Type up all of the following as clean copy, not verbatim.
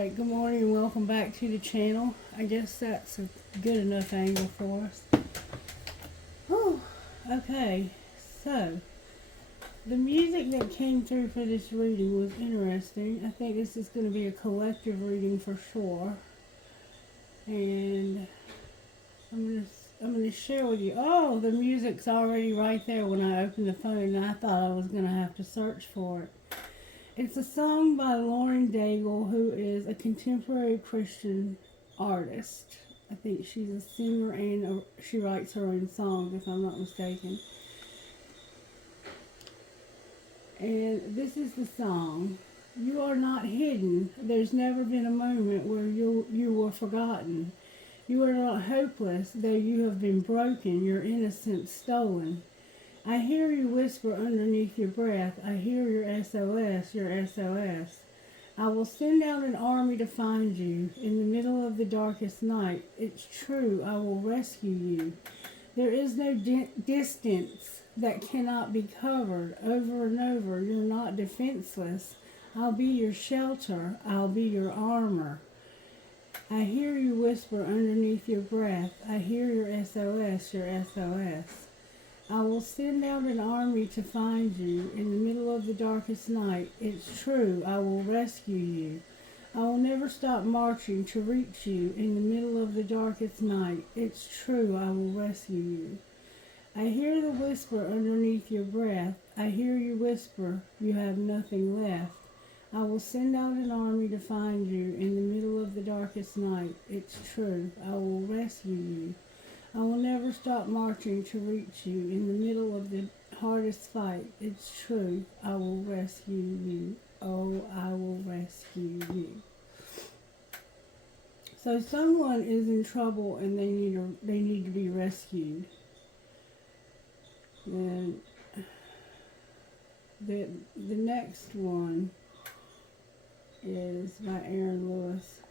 Alright, good morning and welcome back to the channel. I guess that's a good enough angle for us. Whew. Okay, so the music that came through for this reading was interesting. I think this is going to be a collective reading for sure. And I'm gonna share with you. Oh, the music's already right there when I opened the phone, and I thought I was going to have to search for it. It's a song by Lauren Daigle, who is a contemporary Christian artist. I think she's a singer and she writes her own songs, if I'm not mistaken. And this is the song. You are not hidden. There's never been a moment where you were forgotten. You are not hopeless, though you have been broken, your innocence stolen. I hear you whisper underneath your breath. I hear your SOS, your SOS. I will send out an army to find you in the middle of the darkest night. It's true, I will rescue you. There is no distance that cannot be covered. Over and over, you're not defenseless. I'll be your shelter. I'll be your armor. I hear you whisper underneath your breath. I hear your SOS, your SOS. I will send out an army to find you in the middle of the darkest night. It's true, I will rescue you. I will never stop marching to reach you in the middle of the darkest night. It's true, I will rescue you. I hear the whisper underneath your breath. I hear you whisper, you have nothing left. I will send out an army to find you in the middle of the darkest night. It's true, I will rescue you. I will never stop marching to reach you in the middle of the hardest fight. It's true, I will rescue you. Oh, I will rescue you. So someone is in trouble and they need to be rescued. And the next one is by Aaron Lewis.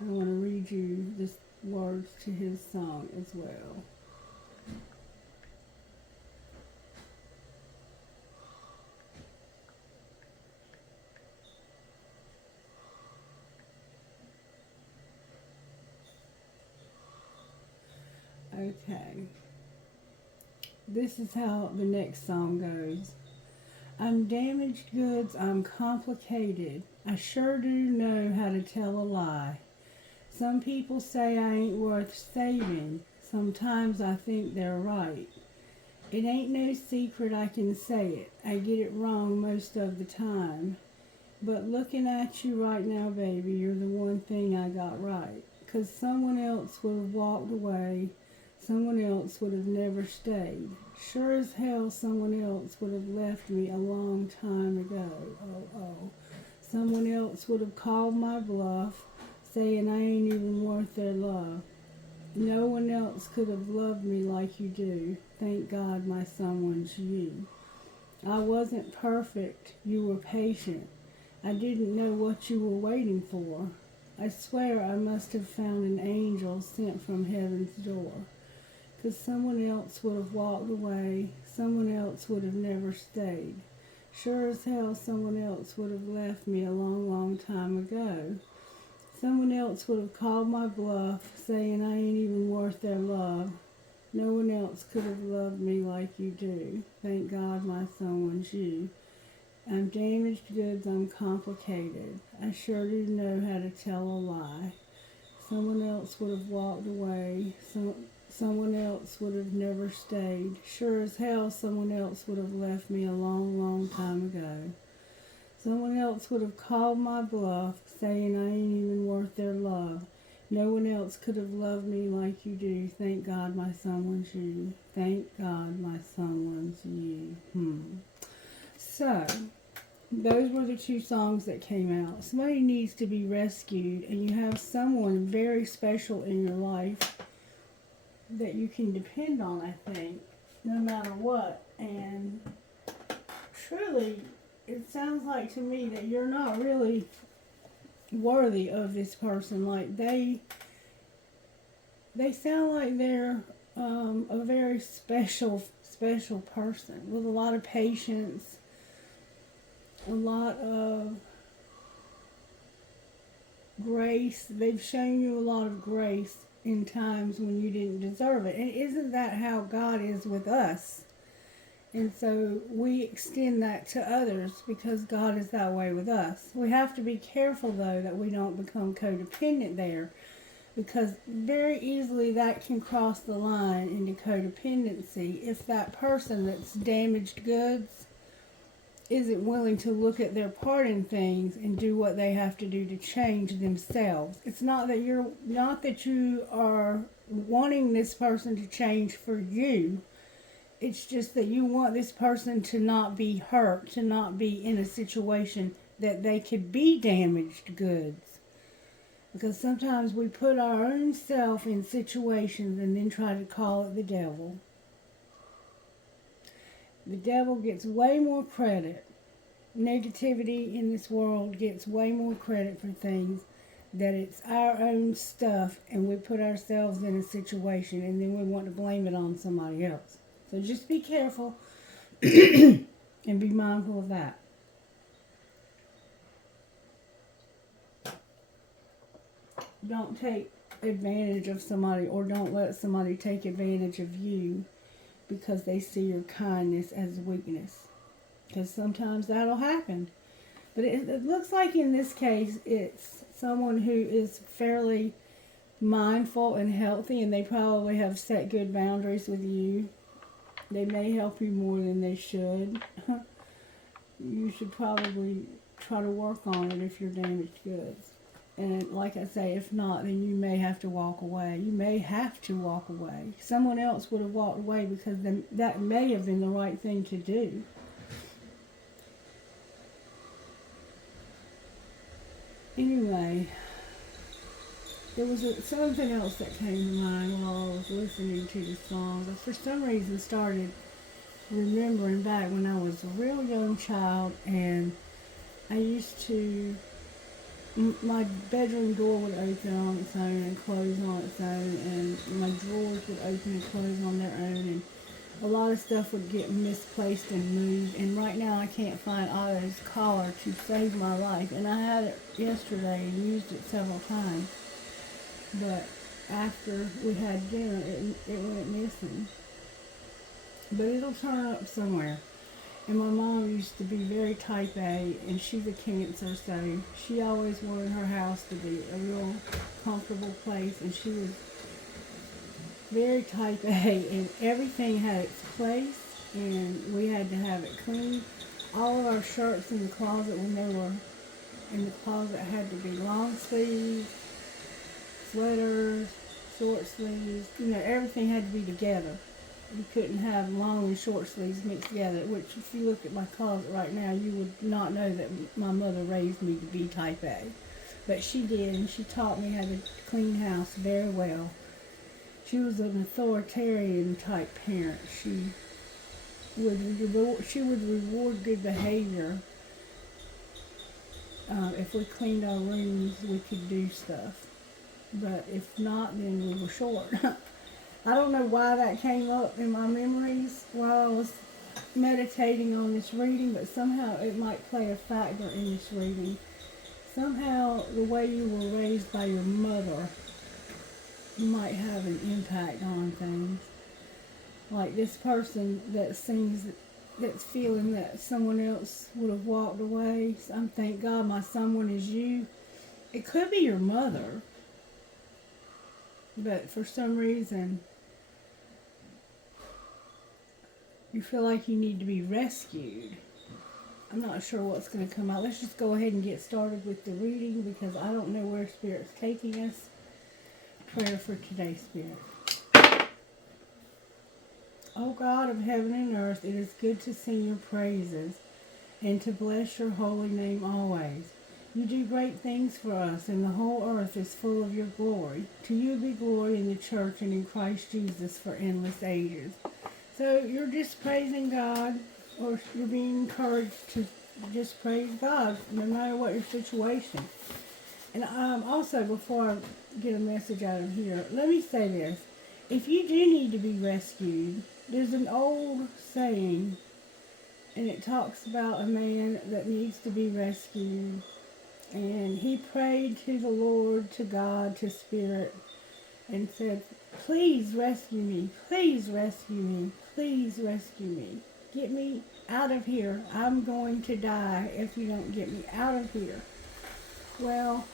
I want to read you this words to his song as well. Okay. This is how the next song goes. I'm damaged goods, I'm complicated. I sure do know how to tell a lie. Some people say I ain't worth saving. Sometimes I think they're right. It ain't no secret I can say it. I get it wrong most of the time. But looking at you right now, baby, you're the one thing I got right. 'Cause someone else would have walked away. Someone else would have never stayed. Sure as hell someone else would have left me a long time ago. Oh. Someone else would have called my bluff, saying I ain't even worth their love. No one else could have loved me like you do. Thank God my someone's you. I wasn't perfect. You were patient. I didn't know what you were waiting for. I swear I must have found an angel sent from heaven's door. 'Cause someone else would have walked away. Someone else would have never stayed. Sure as hell someone else would have left me a long, long time ago. Someone else would have called my bluff, saying I ain't even worth their love. No one else could have loved me like you do. Thank God my someone's you. I'm damaged goods, I'm complicated. I sure do know how to tell a lie. Someone else would have walked away. Someone else would have never stayed. Sure as hell someone else would have left me a long, long time ago. Someone else would have called my bluff, saying I ain't even worth their love. No one else could have loved me like you do. Thank God my someone's you. Thank God my someone's you. So, those were the two songs that came out. Somebody needs to be rescued, and you have someone very special in your life that you can depend on, I think, no matter what. And truly, it sounds like to me that you're not really worthy of this person. Like they sound like they're a very special person with a lot of patience, a lot of grace. They've shown you a lot of grace in times when you didn't deserve it. And isn't that how God is with us? And so we extend that to others because God is that way with us. We have to be careful, though, that we don't become codependent there, because very easily that can cross the line into codependency if that person that's damaged goods isn't willing to look at their part in things and do what they have to do to change themselves. It's not that you are wanting this person to change for you. It's just that you want this person to not be hurt, to not be in a situation that they could be damaged goods. Because sometimes we put our own self in situations and then try to call it the devil. The devil gets way more credit. Negativity in this world gets way more credit for things that it's our own stuff, and we put ourselves in a situation and then we want to blame it on somebody else. So just be careful and be mindful of that. Don't take advantage of somebody, or don't let somebody take advantage of you because they see your kindness as weakness. Because sometimes that'll happen. But it looks like in this case it's someone who is fairly mindful and healthy, and they probably have set good boundaries with you. They may help you more than they should. You should probably try to work on it if you're damaged goods. And like I say, if not, then you may have to walk away. You may have to walk away. Someone else would have walked away because that may have been the right thing to do. Anyway, there was something else that came to mind while I was listening to the song. I, for some reason, started remembering back when I was a real young child, and I used to, my bedroom door would open on its own and close on its own, and my drawers would open and close on their own, and a lot of stuff would get misplaced and moved. And right now I can't find Otto's collar to save my life, and I had it yesterday and used it several times, but after we had dinner it went missing. But it'll turn up somewhere. And my mom used to be very type A, and she's a Cancer, so she always wanted her house to be a real comfortable place, and she was very type A, and everything had its place, and we had to have it clean. All of our shirts in the closet, when they were in the closet, had to be long sleeves, sweaters, short sleeves. Everything had to be together. You couldn't have long and short sleeves mixed together, which if you look at my closet right now, you would not know that my mother raised me to be type A. But she did, and she taught me how to clean house very well. She was an authoritarian type parent. She would reward good behavior. If we cleaned our rooms, we could do stuff. But if not, then we were short. I don't know why that came up in my memories while I was meditating on this reading, but somehow it might play a factor in this reading. Somehow the way you were raised by your mother might have an impact on things. Like this person that's feeling that someone else would have walked away. I'm thank God my someone is you. It could be your mother, but for some reason you feel like you need to be rescued. I'm not sure what's going to come out. Let's just go ahead and get started with the reading, because I don't know where Spirit's taking us. Prayer for today, Spirit. O God of heaven and earth, it is good to sing your praises and to bless your holy name always. You do great things for us, and the whole earth is full of your glory. To you be glory in the church and in Christ Jesus for endless ages. So you're just praising God, or you're being encouraged to just praise God no matter what your situation. And also, before I get a message out of here, let me say this. If you do need to be rescued, there's an old saying, and it talks about a man that needs to be rescued, And he prayed to the Lord, to God, to Spirit, and said, please rescue me, please rescue me, please rescue me. Get me out of here. I'm going to die if you don't get me out of here. Well,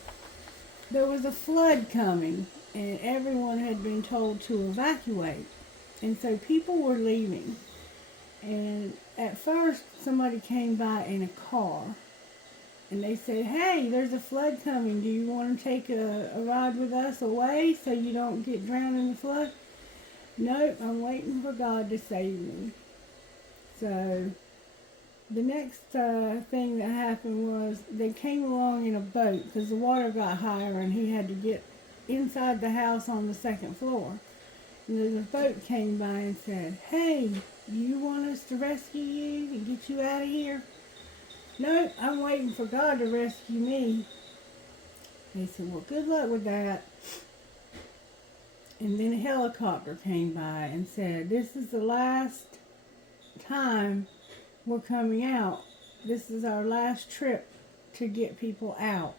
there was a flood coming, and everyone had been told to evacuate. And so people were leaving. And at first, somebody came by in a car. And they said, hey, there's a flood coming. Do you want to take a ride with us away so you don't get drowned in the flood? Nope, I'm waiting for God to save me. So the next thing that happened was they came along in a boat because the water got higher and he had to get inside the house on the second floor. And then the boat came by and said, hey, do you want us to rescue you and get you out of here? Nope, I'm waiting for God to rescue me. They said, well, good luck with that. And then a helicopter came by and said, this is the last time we're coming out. This is our last trip to get people out.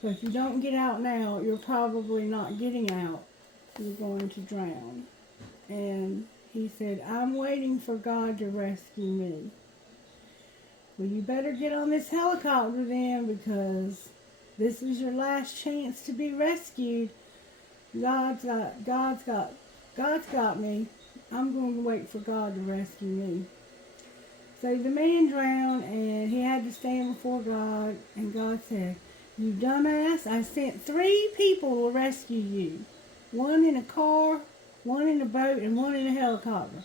So if you don't get out now, you're probably not getting out. You're going to drown. And he said, I'm waiting for God to rescue me. Well, you better get on this helicopter then, because this is your last chance to be rescued. God's got me. I'm going to wait for God to rescue me. So the man drowned, and he had to stand before God, and God said, you dumbass, I sent 3 people to rescue you. 1 in a car, 1 in a boat, and 1 in a helicopter.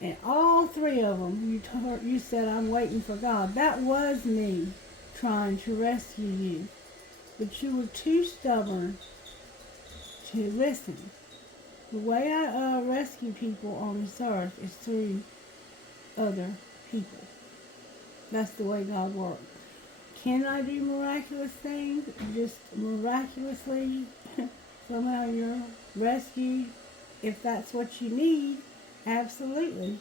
And all 3 of them, you said, I'm waiting for God. That was me trying to rescue you. But you were too stubborn to listen. The way I rescue people on this earth is through other people. That's the way God works. Can I do miraculous things? Just miraculously, somehow you're rescued. If that's what you need, absolutely.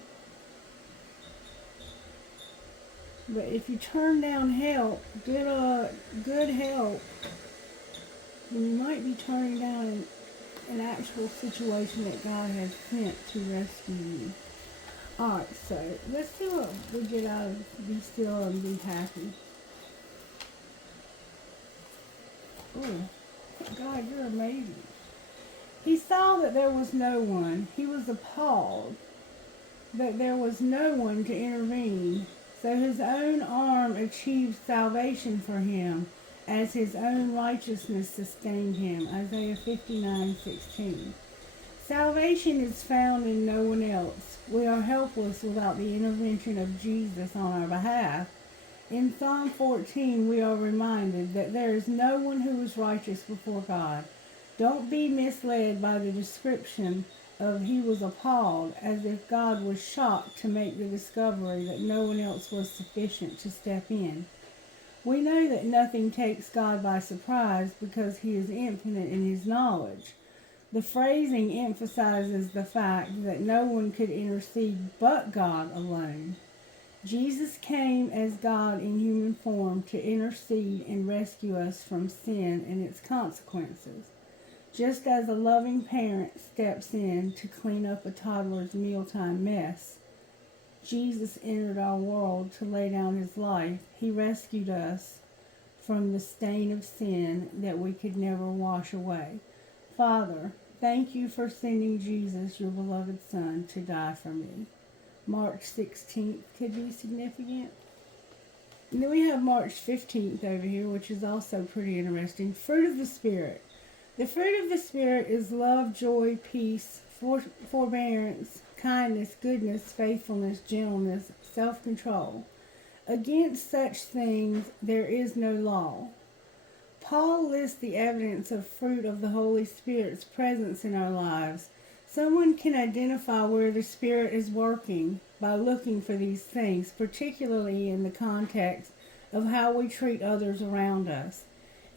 But if you turn down help, good help, then you might be turning down an actual situation that God has sent to rescue you. Alright, so let's see what we get out of be still and be happy. Oh, God, you're amazing. He saw that there was no one. He was appalled that there was no one to intervene. So his own arm achieved salvation for him, as his own righteousness sustained him. Isaiah 59:16. Salvation is found in no one else. We are helpless without the intervention of Jesus on our behalf. In Psalm 14, we are reminded that there is no one who is righteous before God. Don't be misled by the description of he was appalled, as if God was shocked to make the discovery that no one else was sufficient to step in. We know that nothing takes God by surprise because he is infinite in his knowledge. The phrasing emphasizes the fact that no one could intercede but God alone. Jesus came as God in human form to intercede and rescue us from sin and its consequences. Just as a loving parent steps in to clean up a toddler's mealtime mess, Jesus entered our world to lay down his life. He rescued us from the stain of sin that we could never wash away. Father, thank you for sending Jesus, your beloved Son, to die for me. March 16th could be significant. And then we have March 15th over here, which is also pretty interesting. Fruit of the Spirit. The fruit of the Spirit is love, joy, peace, forbearance, kindness, goodness, faithfulness, gentleness, self-control. Against such things there is no law. Paul lists the evidence of fruit of the Holy Spirit's presence in our lives. Someone can identify where the Spirit is working by looking for these things, particularly in the context of how we treat others around us.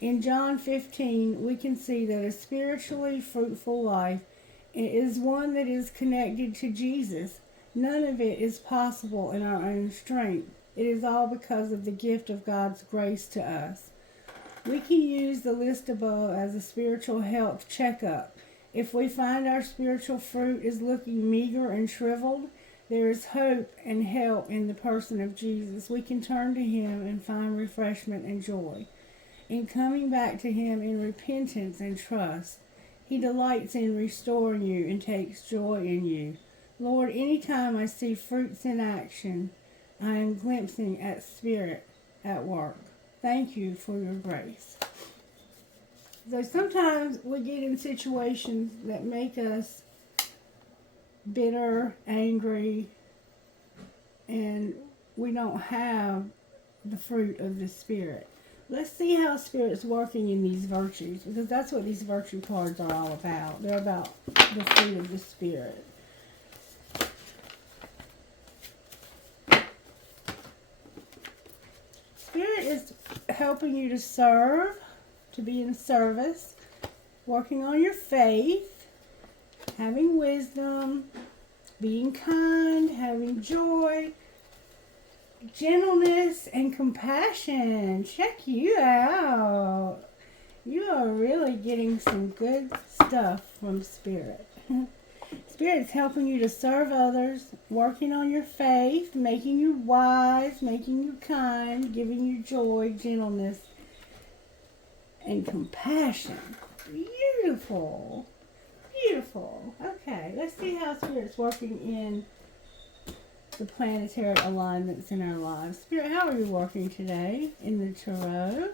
In John 15, we can see that a spiritually fruitful life is one that is connected to Jesus. None of it is possible in our own strength. It is all because of the gift of God's grace to us. We can use the list above as a spiritual health checkup. If we find our spiritual fruit is looking meager and shriveled, there is hope and help in the person of Jesus. We can turn to him and find refreshment and joy. In coming back to him in repentance and trust, he delights in restoring you and takes joy in you. Lord, anytime I see fruits in action, I am glimpsing at Spirit at work. Thank you for your grace. So sometimes we get in situations that make us bitter, angry, and we don't have the fruit of the Spirit. Let's see how Spirit's working in these virtues, because that's what these virtue cards are all about. They're about the fruit of the Spirit. Spirit is helping you to serve, to be in service, working on your faith, having wisdom, being kind, having joy, gentleness, and compassion. Check you out. You are really getting some good stuff from Spirit. Spirit's helping you to serve others, working on your faith, making you wise, making you kind, giving you joy, gentleness, and compassion. Beautiful. Beautiful. Okay, let's see how Spirit's working in the planetary alignments in our lives. Spirit, how are you working today in the tarot?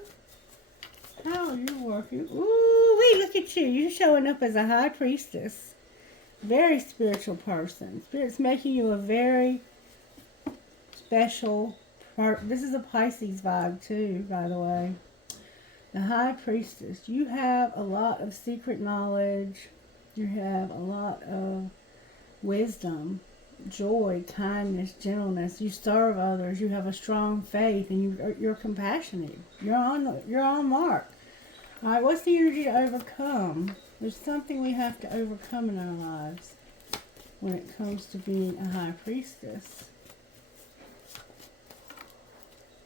How are you working? Ooh, wait, look at you. You're showing up as a high priestess. Very spiritual person. Spirit's making you a very special this is a Pisces vibe too, by the way. The high priestess. You have a lot of secret knowledge. You have a lot of wisdom, joy, kindness, gentleness. You serve others. You have a strong faith, and you're compassionate. You're on mark. All right, what's the energy to overcome? There's something we have to overcome in our lives when it comes to being a high priestess.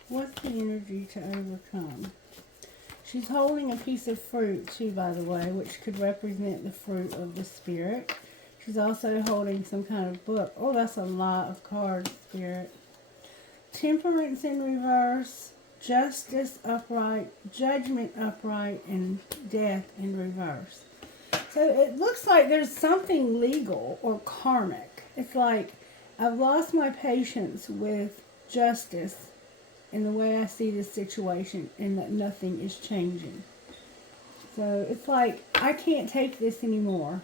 What's the energy to overcome? She's holding a piece of fruit too, by the way, which could represent the fruit of the Spirit. She's also holding some kind of book. Oh, that's a lot of cards, Spirit. Temperance in reverse, justice upright, judgment upright, and death in reverse. So it looks like there's something legal or karmic. It's like I've lost my patience with justice in the way I see this situation, and that nothing is changing. So it's like I can't take this anymore.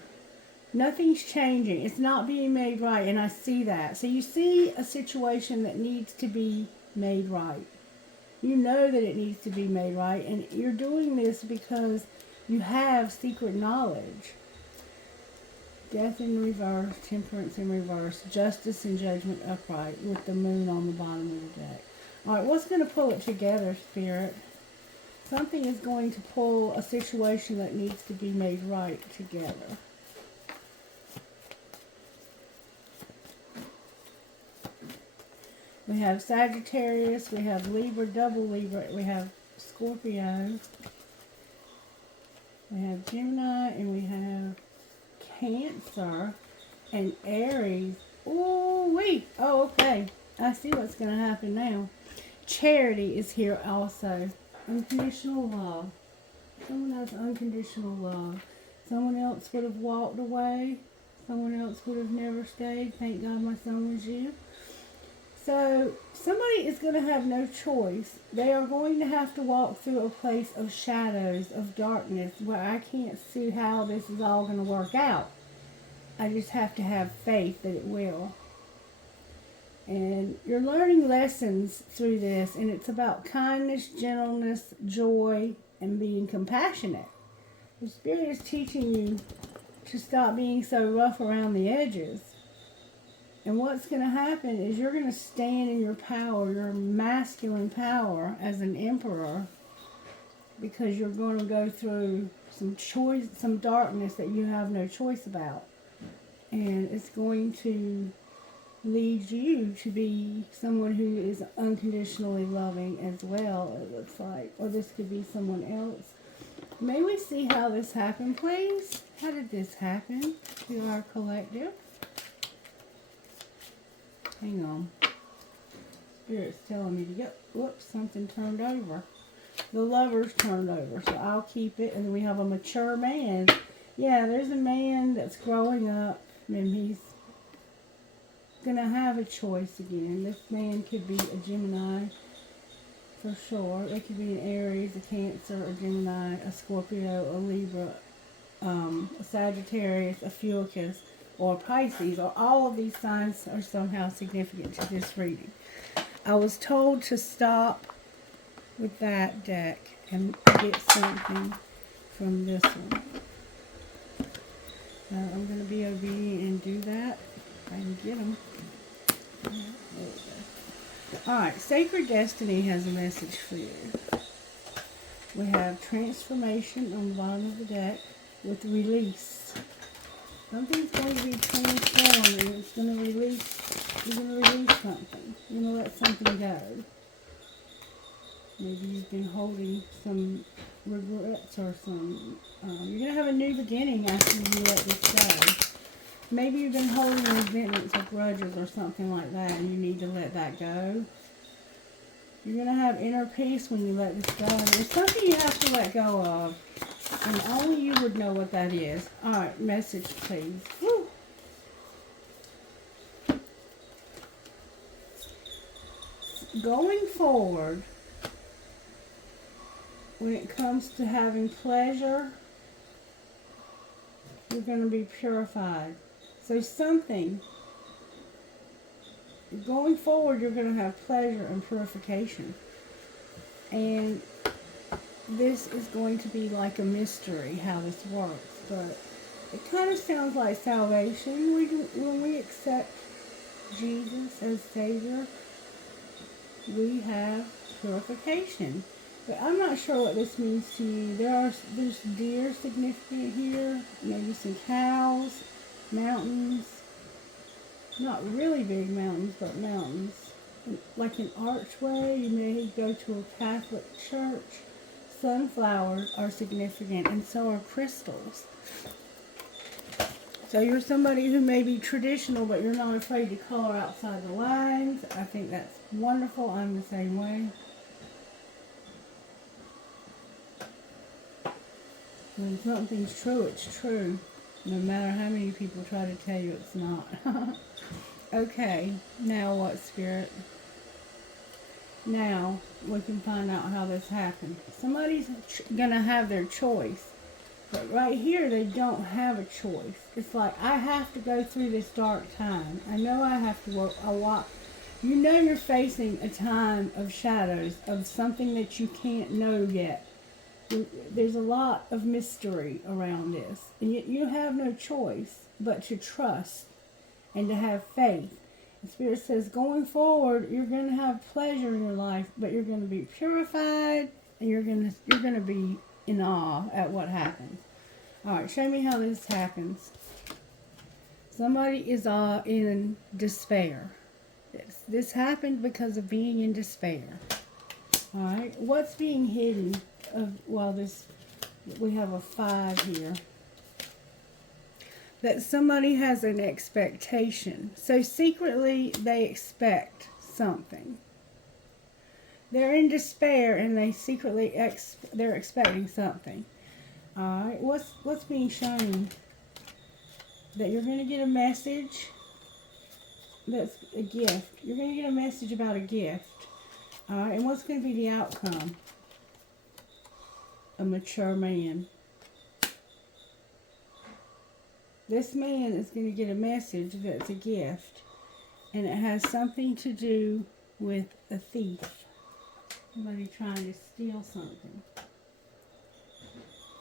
Nothing's changing. It's not being made right, and I see that. So you see a situation that needs to be made right. You know that it needs to be made right, and you're doing this because you have secret knowledge. Death in reverse, temperance in reverse, justice and judgment upright, with the moon on the bottom of the deck. All right, what's going to pull it together, Spirit? Something is going to pull a situation that needs to be made right together. We have Sagittarius, we have Libra, double Libra, we have Scorpio, we have Gemini, and we have Cancer, and Aries. Ooh, wait. Oh, okay. I see what's going to happen now. Charity is here also. Unconditional love. Someone has unconditional love. Someone else would have walked away. Someone else would have never stayed. Thank God my son was you. So somebody is going to have no choice. They are going to have to walk through a place of shadows, of darkness, where I can't see how this is all going to work out. I just have to have faith that it will. And you're learning lessons through this, and it's about kindness, gentleness, joy, and being compassionate. The Spirit is teaching you to stop being so rough around the edges. And what's going to happen is you're going to stand in your power, your masculine power as an emperor, because you're going to go through some darkness that you have no choice about. And it's going to leads you to be someone who is unconditionally loving as well, it looks like. Or this could be someone else. May we see how this happened, please? How did this happen to our collective? Hang on. Spirit's telling me to go. Whoops, something turned over. The Lovers turned over, so I'll keep it. And then we have a mature man. Yeah, there's a man that's growing up, and he's going to have a choice again. This man could be a Gemini, for sure. It could be an Aries, a Cancer, a Gemini, a Scorpio, a Libra, a Sagittarius, a Fucus, or Pisces. Or all of these signs are somehow significant to this reading. I was told to stop with that deck and get something from this one. I'm going to be obedient and do that. If I can get them. There we go. Alright, Sacred Destiny has a message for you. We have transformation on the bottom of the deck with release. Something's going to be transformed and it's going to release. You're going to release something. You're going to let something go. Maybe you've been holding some regrets or some... you're going to have a new beginning after you let this go. Maybe you've been holding resentments or grudges or something like that and you need to let that go. You're going to have inner peace when you let this go. And there's something you have to let go of. And only you would know what that is. Alright, message please. Woo. Going forward, when it comes to having pleasure, you're going to be purified. So something, going forward, you're going to have pleasure and purification. And this is going to be like a mystery how this works. But it kind of sounds like salvation. When we accept Jesus as Savior, we have purification. But I'm not sure what this means to you. There's deer significant here. Maybe some cows, mountains. Not really big mountains, but mountains. Like an archway. You may go to a Catholic church. Sunflowers are significant, and so are crystals. So you're somebody who may be traditional, but you're not afraid to color outside the lines. I think that's wonderful. I'm the same way. When something's true, it's true. No matter how many people try to tell you it's not. Okay, now what, Spirit? Now we can find out how this happened. Somebody's going to have their choice. But right here, they don't have a choice. It's like, I have to go through this dark time. I know I have to work a lot. You know you're facing a time of shadows, of something that you can't know yet. There's a lot of mystery around this. And yet you have no choice but to trust and to have faith. The Spirit says, going forward, you're going to have pleasure in your life, but you're going to be purified, and you're going to be in awe at what happens. All right, show me how this happens. Somebody is in despair. This happened because of being in despair. All right, what's being hidden? We have a 5 here. That somebody has an expectation. So secretly, they expect something. They're in despair, and they secretly they're expecting something. All right, what's being shown? That you're going to get a message. That's a gift. You're going to get a message about a gift. All right, and what's going to be the outcome? A mature man. This man is going to get a message that's a gift, and it has something to do with a thief. Somebody trying to steal something.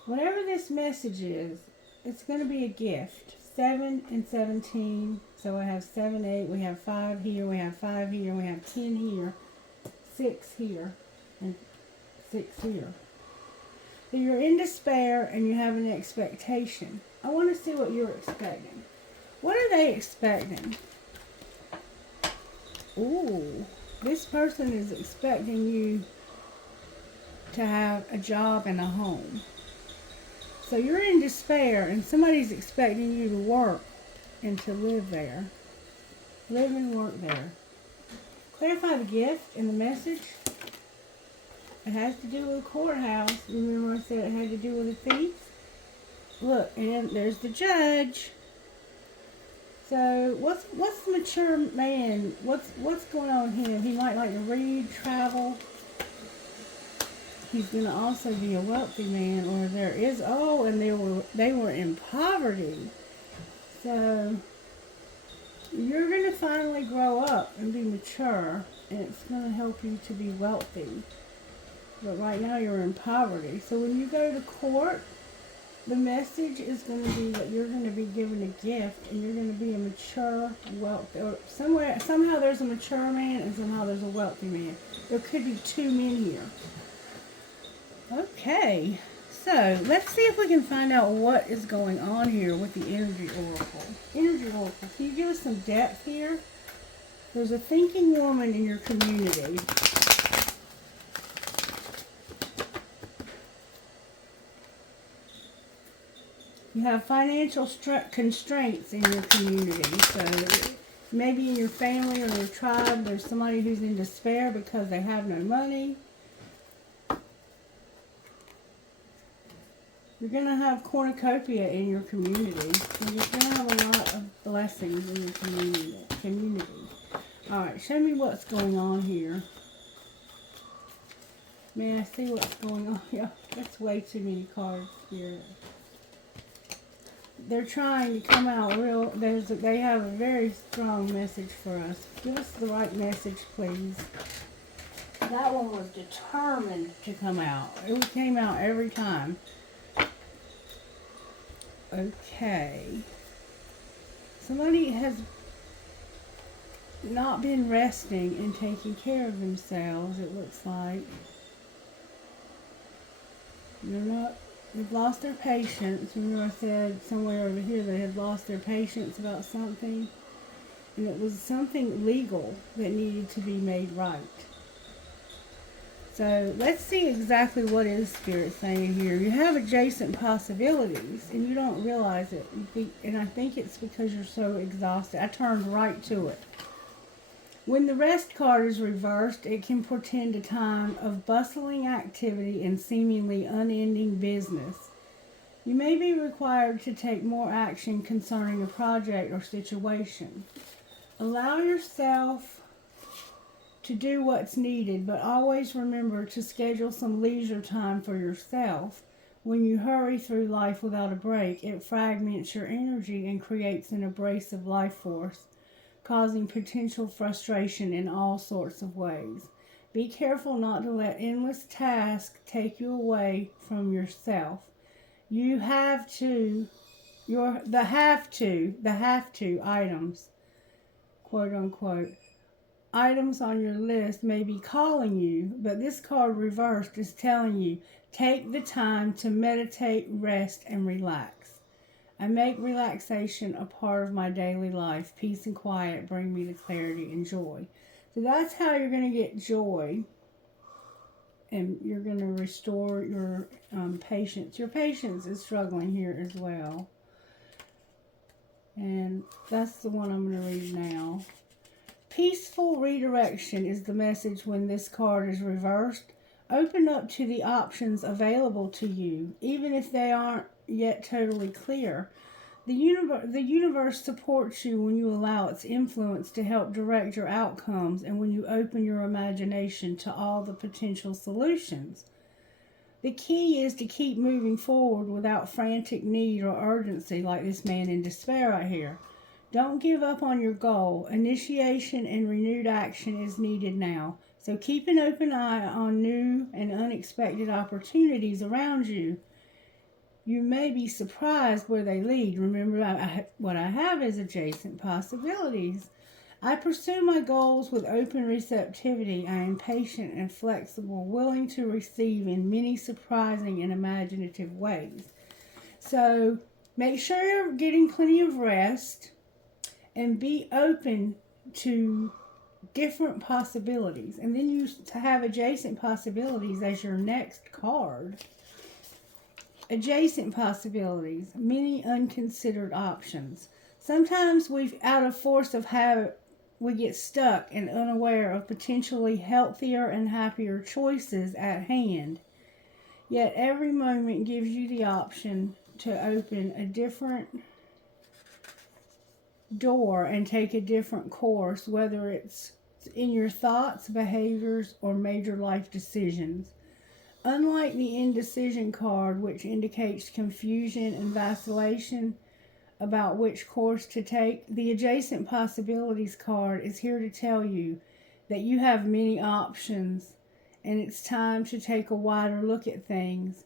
Whatever this message is, it's going to be a gift. 7 and 17. So I have 7, 8. We have 5 here. We have 5 here. We have 10 here. 6 here. And 6 here. So you're in despair and you have an expectation. I want to see what you're expecting. What are they expecting? Ooh, this person is expecting you to have a job and a home. So you're in despair and somebody's expecting you to work and to live there. Live and work there. Clarify the gift in the message. It has to do with a courthouse. Remember I said it had to do with a thief? Look, and there's the judge. So what's the mature man? What's going on with him? He might like to read, travel. He's gonna also be a wealthy man, or there is and they were in poverty. So you're gonna finally grow up and be mature, and it's gonna help you to be wealthy. But right now you're in poverty. So when you go to court, the message is going to be that you're going to be given a gift, and you're going to be a mature, wealthy, or somehow there's a mature man and somehow there's a wealthy man. There could be two men here. Okay, so let's see if we can find out what is going on here with the energy oracle. Energy oracle, can you give us some depth here? There's a thinking woman in your community. You have financial constraints in your community. So maybe in your family or your tribe, there's somebody who's in despair because they have no money. You're going to have cornucopia in your community. You're going to have a lot of blessings in your community. Alright, show me what's going on here. May I see what's going on? Yeah, that's way too many cards here. They're trying to come out real. They have a very strong message for us. Give us the right message, please. That one was determined to come out. It came out every time. Okay. Somebody has not been resting and taking care of themselves, it looks like. They've lost their patience. Remember I said somewhere over here they had lost their patience about something. And it was something legal that needed to be made right. So let's see exactly what is Spirit saying here. You have adjacent possibilities and you don't realize it. And I think it's because you're so exhausted. I turned right to it. When the rest card is reversed, it can portend a time of bustling activity and seemingly unending business. You may be required to take more action concerning a project or situation. Allow yourself to do what's needed, but always remember to schedule some leisure time for yourself. When you hurry through life without a break, it fragments your energy and creates an abrasive life force, causing potential frustration in all sorts of ways. Be careful not to let endless tasks take you away from yourself. You have to, the have to items, quote unquote, items on your list may be calling you, but this card reversed is telling you, take the time to meditate, rest, and relax. I make relaxation a part of my daily life. Peace and quiet bring me to clarity and joy. So that's how you're going to get joy. And you're going to restore your patience. Your patience is struggling here as well. And that's the one I'm going to read now. Peaceful redirection is the message when this card is reversed. Open up to the options available to you, even if they aren't yet totally clear. The universe supports you when you allow its influence to help direct your outcomes and when you open your imagination to all the potential solutions. The key is to keep moving forward without frantic need or urgency like this man in despair right here. Don't give up on your goal. Initiation and renewed action is needed now. So keep an open eye on new and unexpected opportunities around you. You may be surprised where they lead. Remember, what I have is adjacent possibilities. I pursue my goals with open receptivity. I am patient and flexible, willing to receive in many surprising and imaginative ways. So make sure you're getting plenty of rest and be open to different possibilities. And then you have adjacent possibilities as your next card. Adjacent possibilities, many unconsidered options. Sometimes out of force of habit, we get stuck and unaware of potentially healthier and happier choices at hand. Yet every moment gives you the option to open a different door and take a different course, whether it's in your thoughts, behaviors, or major life decisions. Unlike the indecision card, which indicates confusion and vacillation about which course to take, the adjacent possibilities card is here to tell you that you have many options and it's time to take a wider look at things.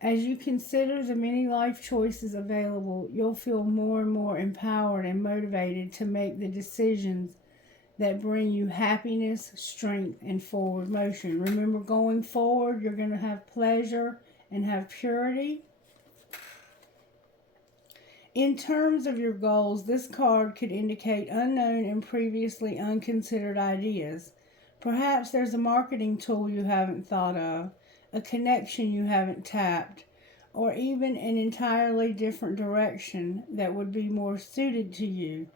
As you consider the many life choices available, you'll feel more and more empowered and motivated to make the decisions that bring you happiness, strength, and forward motion. Remember, going forward, you're going to have pleasure and have purity. In terms of your goals, this card could indicate unknown and previously unconsidered ideas. Perhaps there's a marketing tool you haven't thought of, a connection you haven't tapped, or even an entirely different direction that would be more suited to you.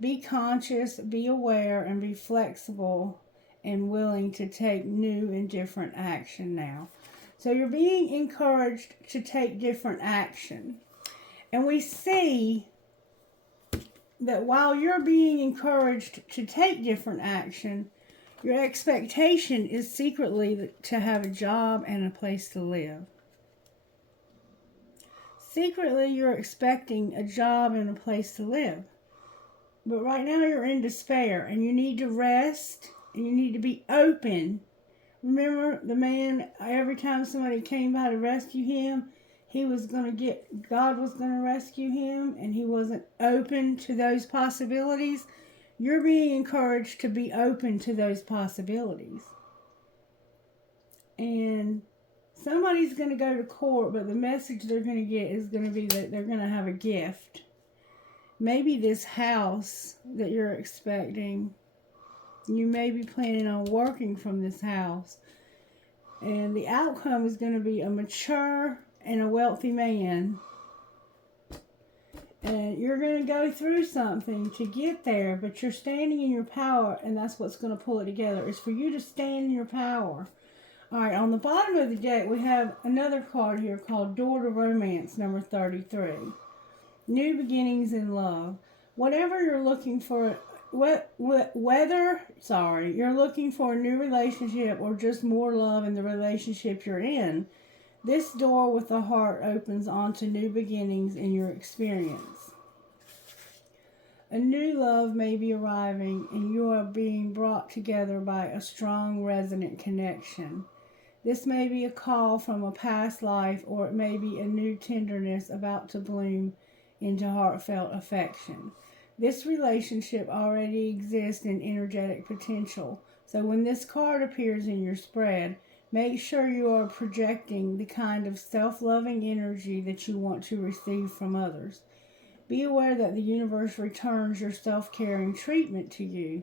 Be conscious, be aware, and be flexible and willing to take new and different action now. So you're being encouraged to take different action. And we see that while you're being encouraged to take different action, your expectation is secretly to have a job and a place to live. Secretly, you're expecting a job and a place to live. But right now you're in despair and you need to rest and you need to be open. Remember the man, every time somebody came by to rescue him, God was going to rescue him, and he wasn't open to those possibilities. You're being encouraged to be open to those possibilities. And somebody's going to go to court, but the message they're going to get is going to be that they're going to have a gift. Maybe this house that you're expecting, you may be planning on working from this house. And the outcome is going to be a mature and a wealthy man. And you're going to go through something to get there, but you're standing in your power, and that's what's going to pull it together. It's for you to stand in your power. All right, on the bottom of the deck, we have another card here called Door to Romance, number 33. New beginnings in love. Whatever you're looking for, you're looking for a new relationship or just more love in the relationship you're in, this door with the heart opens onto new beginnings in your experience. A new love may be arriving and you are being brought together by a strong resonant connection. This may be a call from a past life, or it may be a new tenderness about to bloom into heartfelt affection. This relationship already exists in energetic potential. So when this card appears in your spread, make sure you are projecting the kind of self-loving energy that you want to receive from others. Be aware that the universe returns your self-caring treatment to you.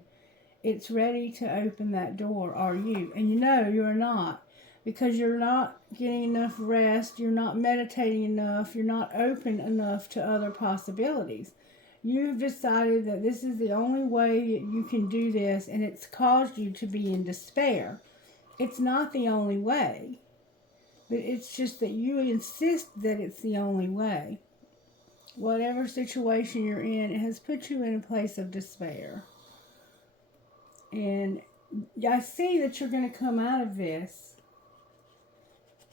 It's ready to open that door, are you? And you know you're not, because you're not getting enough rest, you're not meditating enough, you're not open enough to other possibilities. You've decided that this is the only way that you can do this, and it's caused you to be in despair. It's not the only way, but it's just that you insist that it's the only way. Whatever situation you're in, it has put you in a place of despair. And I see that you're going to come out of this.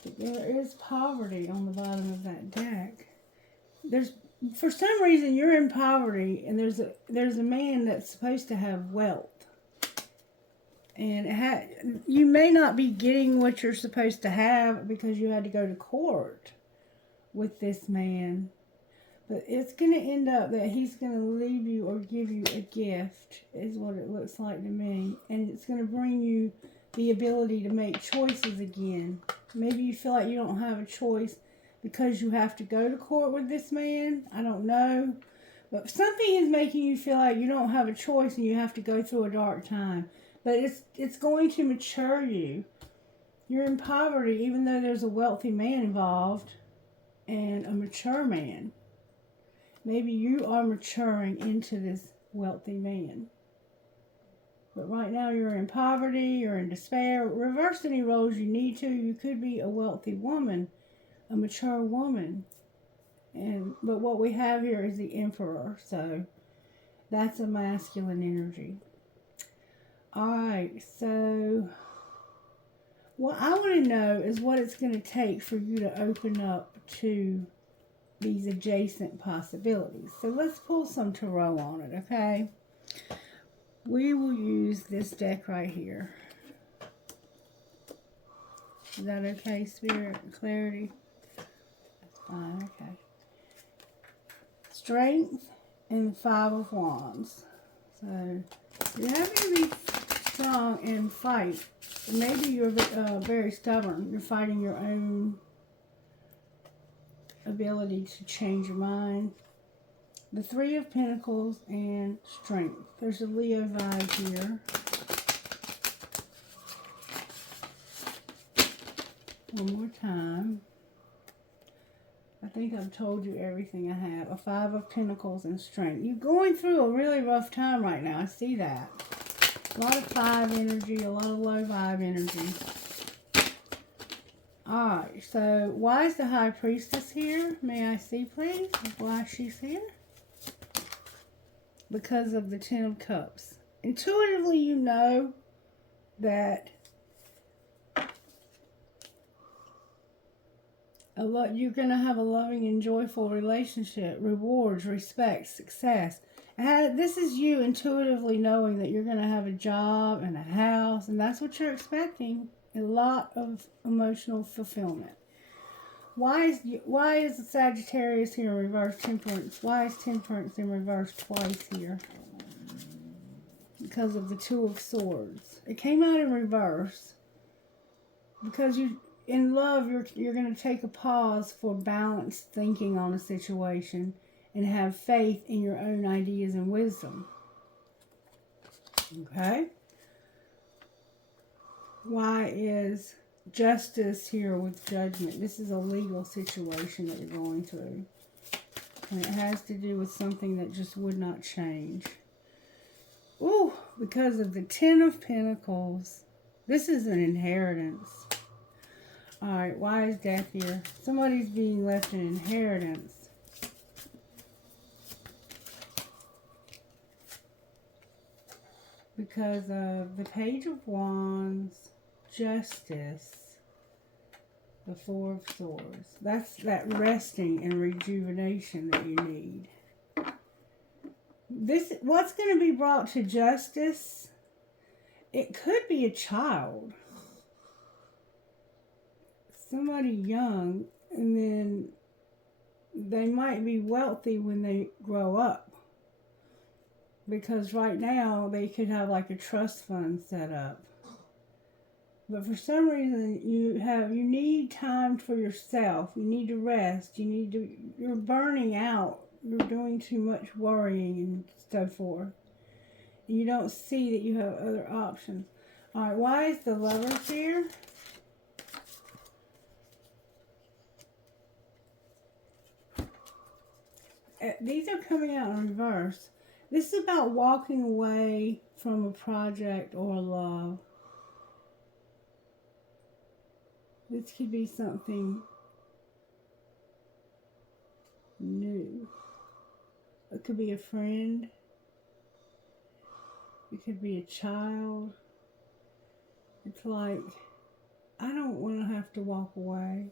But there is poverty on the bottom of that deck. For some reason, you're in poverty, and there's a man that's supposed to have wealth. And you may not be getting what you're supposed to have because you had to go to court with this man. But it's going to end up that he's going to leave you or give you a gift, is what it looks like to me. And it's going to bring you the ability to make choices again. Maybe you feel like you don't have a choice because you have to go to court with this man. I don't know. But something is making you feel like you don't have a choice and you have to go through a dark time. But it's going to mature you. You're in poverty even though there's a wealthy man involved and a mature man. Maybe you are maturing into this wealthy man. But right now you're in poverty, you're in despair. Reverse any roles you need to. You could be a wealthy woman, a mature woman. But what we have here is the Emperor. So that's a masculine energy. Alright, so what I want to know is what it's going to take for you to open up to these adjacent possibilities. So let's pull some tarot on it, okay? We will use this deck right here. Is that okay, Spirit? Clarity? That's fine, okay. Strength and the 5 of Wands. So you're having to be strong and fight. Maybe you're very stubborn. You're fighting your own ability to change your mind. The 3 of Pentacles and Strength. There's a Leo vibe here. One more time. I think I've told you everything I have. A 5 of Pentacles and Strength. You're going through a really rough time right now. I see that. A lot of 5 energy, a lot of low vibe energy. Alright, so why is the High Priestess here? May I see, please, why she's here? Because of the 10 of Cups. Intuitively, you know that you're going to have a loving and joyful relationship, rewards, respect, success. This is you intuitively knowing that you're going to have a job and a house, and that's what you're expecting. A lot of emotional fulfillment. Why is the Sagittarius here in reverse? Temperance? Why is Temperance in reverse twice here? Because of the 2 of Swords. It came out in reverse because in love you're going to take a pause for balanced thinking on a situation and have faith in your own ideas and wisdom. Okay? Why is Justice here with Judgment? This is a legal situation that you're going through. And it has to do with something that just would not change. Ooh, because of the 10 of Pentacles. This is an inheritance. Alright, why is Death here? Somebody's being left an inheritance. Because of the Page of Wands, Justice, the 4 of Swords. That's that resting and rejuvenation that you need. What's going to be brought to justice? It could be a child. Somebody young, and then they might be wealthy when they grow up. Because right now, they could have like a trust fund set up. But for some reason, you need time for yourself. You need to rest. You're burning out. You're doing too much worrying and so forth. And you don't see that you have other options. Alright, why is the Lovers here? These are coming out in reverse. This is about walking away from a project or a love. This could be something new. It could be a friend. It could be a child. It's like, I don't want to have to walk away.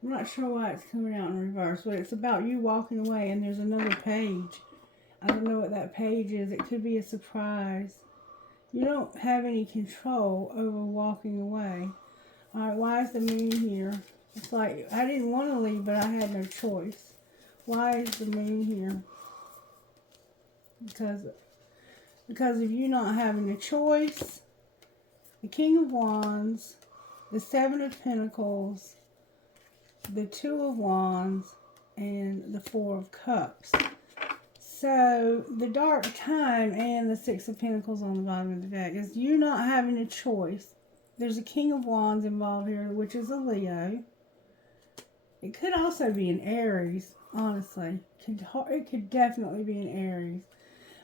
I'm not sure why it's coming out in reverse, but it's about you walking away, and there's another page. I don't know what that page is. It could be a surprise. You don't have any control over walking away. Alright, why is the Moon here? It's like, I didn't want to leave, but I had no choice. Why is the Moon here? Because of you not having a choice. The King of Wands, the 7 of Pentacles, the Two of Wands, and the Four of Cups. So the dark time and the Six of Pentacles on the bottom of the deck is you not having a choice. There's a King of Wands involved here, which is a Leo. It could also be an Aries, honestly. It could definitely be an Aries.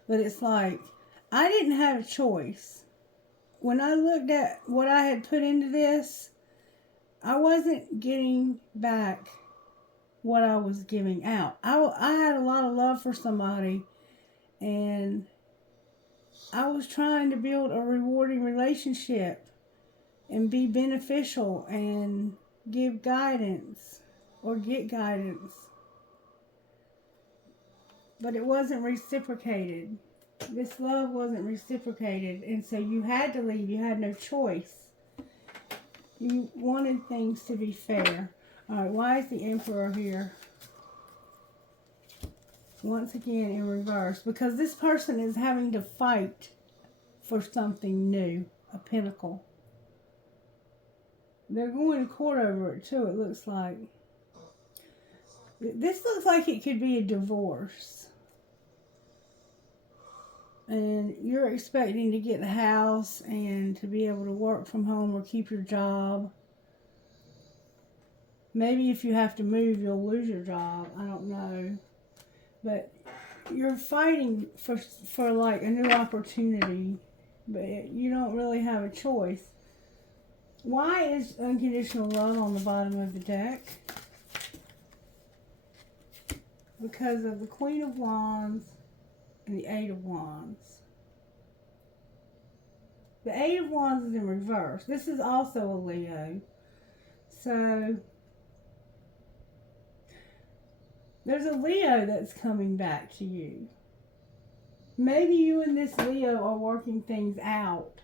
But it's like, I didn't have a choice. When I looked at what I had put into this, I wasn't getting back what I was giving out. I had a lot of love for somebody, and I was trying to build a rewarding relationship and be beneficial and give guidance or get guidance. But it wasn't reciprocated. This love wasn't reciprocated, and so you had to leave. You had no choice. You wanted things to be fair. Alright, why is the Emperor here? Once again in reverse. Because this person is having to fight for something new. A pentacle. They're going to court over it too, it looks like. This looks like it could be a divorce. And you're expecting to get the house and to be able to work from home or keep your job. Maybe if you have to move, you'll lose your job. I don't know. But you're fighting for like a new opportunity. But you don't really have a choice. Why is unconditional love on the bottom of the deck? Because of the Queen of Wands and the Eight of Wands. The Eight of Wands is in reverse. This is also a Leo. So there's a Leo that's coming back to you. Maybe you and this Leo are working things out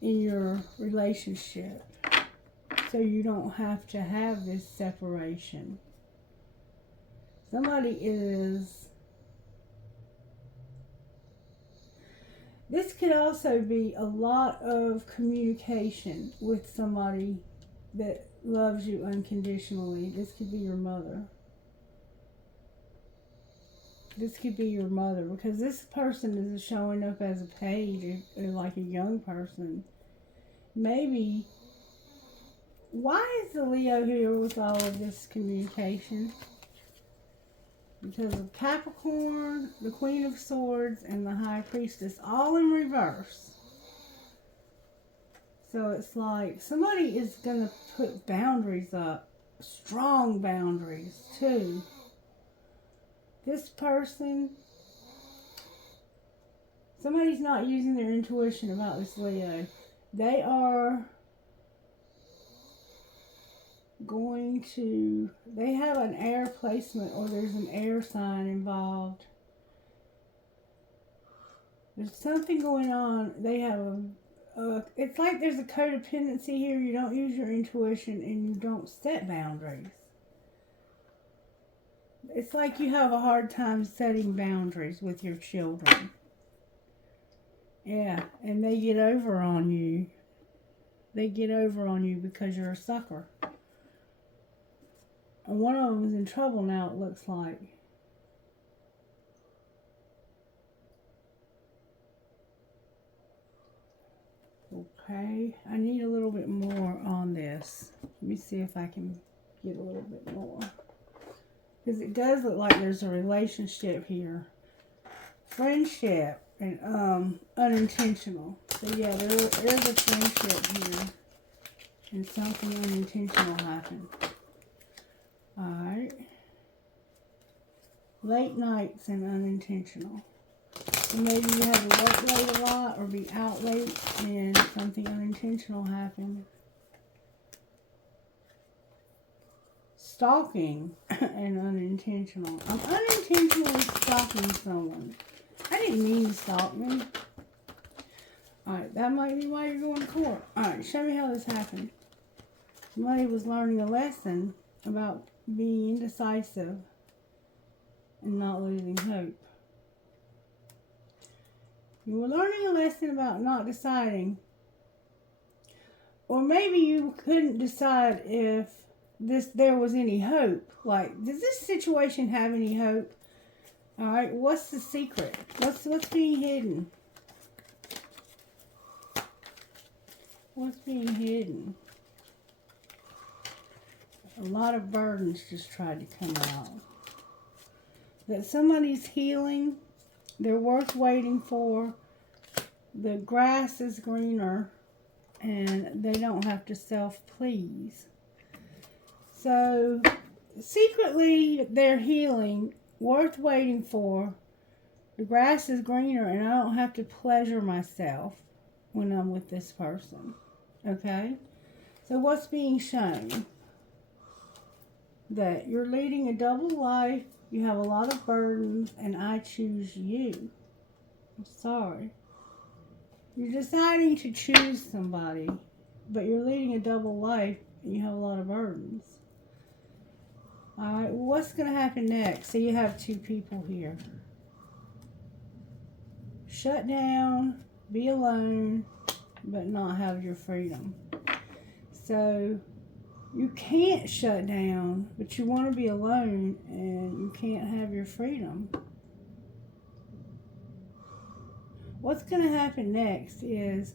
in your relationship, so you don't have to have this separation. Somebody is... This could also be a lot of communication with somebody that loves you unconditionally. This could be your mother. This could be your mother, because this person is showing up as a page, like a young person. Maybe. Why is the Leo here with all of this communication? Because of Capricorn, the Queen of Swords, and the High Priestess, all in reverse. So it's like somebody is going to put boundaries up, strong boundaries too. This person, somebody's not using their intuition about this Leo. They are going to, they have an air placement, or there's an air sign involved. There's something going on. They have it's like there's a codependency here. You don't use your intuition and you don't set boundaries. It's like you have a hard time setting boundaries with your children. Yeah, and they get over on you. They get over on you because you're a sucker. And one of them is in trouble now, it looks like. Okay, I need a little bit more on this. Let me see if I can get a little bit more. Because it does look like there's a relationship here. Friendship and unintentional. So yeah, there is a friendship here. And something unintentional happened. Alright. Late nights and unintentional. So maybe you have to work late a lot or be out late and something unintentional happened. Stalking and unintentional. I'm unintentionally stalking someone. I didn't mean to stalk them. Alright, that might be why you're going to court. Alright, show me how this happened. Somebody was learning a lesson about being indecisive and not losing hope. You were learning a lesson about not deciding. Or maybe you couldn't decide if there was any hope. Like, does this situation have any hope? All right, what's the secret? What's being hidden? What's being hidden? A lot of burdens just tried to come out. That somebody's healing, they're worth waiting for. The grass is greener, and they don't have to self-please. So, secretly, they're healing, worth waiting for. The grass is greener, and I don't have to pleasure myself when I'm with this person. Okay? So, what's being shown? That you're leading a double life, you have a lot of burdens, and I choose you. I'm sorry. You're deciding to choose somebody, but you're leading a double life, and you have a lot of burdens. Alright, what's going to happen next? So you have two people here. Shut down, be alone, but not have your freedom. So you can't shut down, but you want to be alone, and you can't have your freedom. What's going to happen next is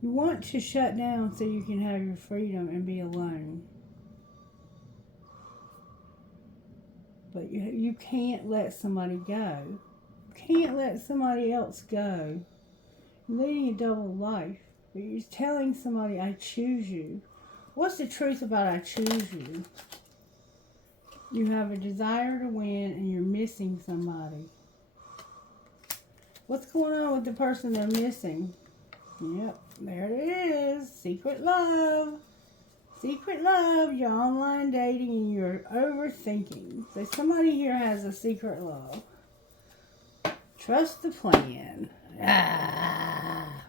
you want to shut down so you can have your freedom and be alone. But you can't let somebody go. You can't let somebody else go. You're leading a double life. But you're telling somebody, I choose you. What's the truth about I choose you? You have a desire to win, and you're missing somebody. What's going on with the person they're missing? Yep, there it is. Secret love. Secret love. You're online dating and you're overthinking. So somebody here has a secret love. Trust the plan. Ah.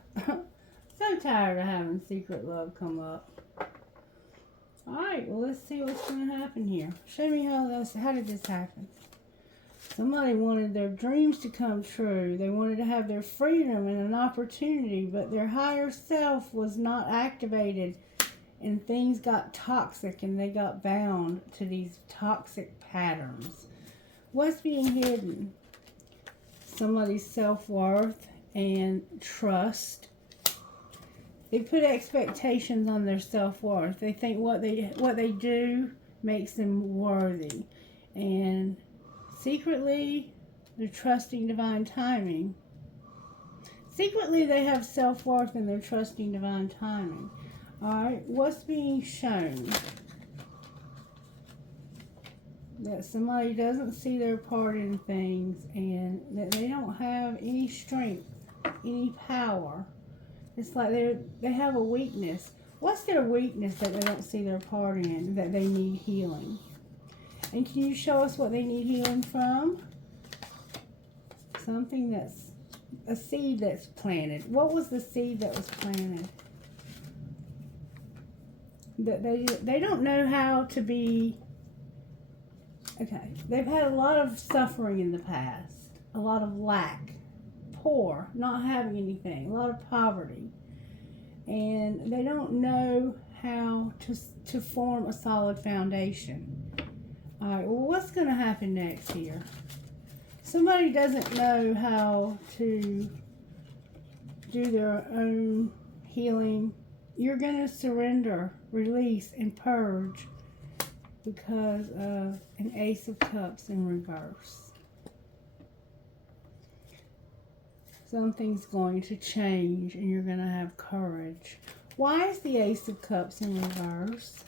So tired of having secret love come up. Alright, well, let's see what's going to happen here. Show me how did this happen? Somebody wanted their dreams to come true. They wanted to have their freedom and an opportunity, but their higher self was not activated, and things got toxic, and they got bound to these toxic patterns. What's being hidden? Somebody's self-worth and trust. They put expectations on their self-worth. They think what they do makes them worthy. And secretly, they're trusting divine timing. Secretly, they have self-worth and they're trusting divine timing. Alright, what's being shown? That somebody doesn't see their part in things, and that they don't have any strength, any power. It's like they have a weakness. What's their weakness that they don't see their part in, that they need healing? And can you show us what they need healing from? Something that's a seed that's planted. What was the seed that was planted? That they don't know how to be. Okay, they've had a lot of suffering in the past, a lot of lack, poor, not having anything, a lot of poverty, and they don't know how to form a solid foundation. All right, well, what's going to happen next here? Somebody doesn't know how to do their own healing. You're going to surrender, release, and purge because of an Ace of Cups in reverse. Something's going to change, and you're going to have courage. Why is the Ace of Cups in reverse?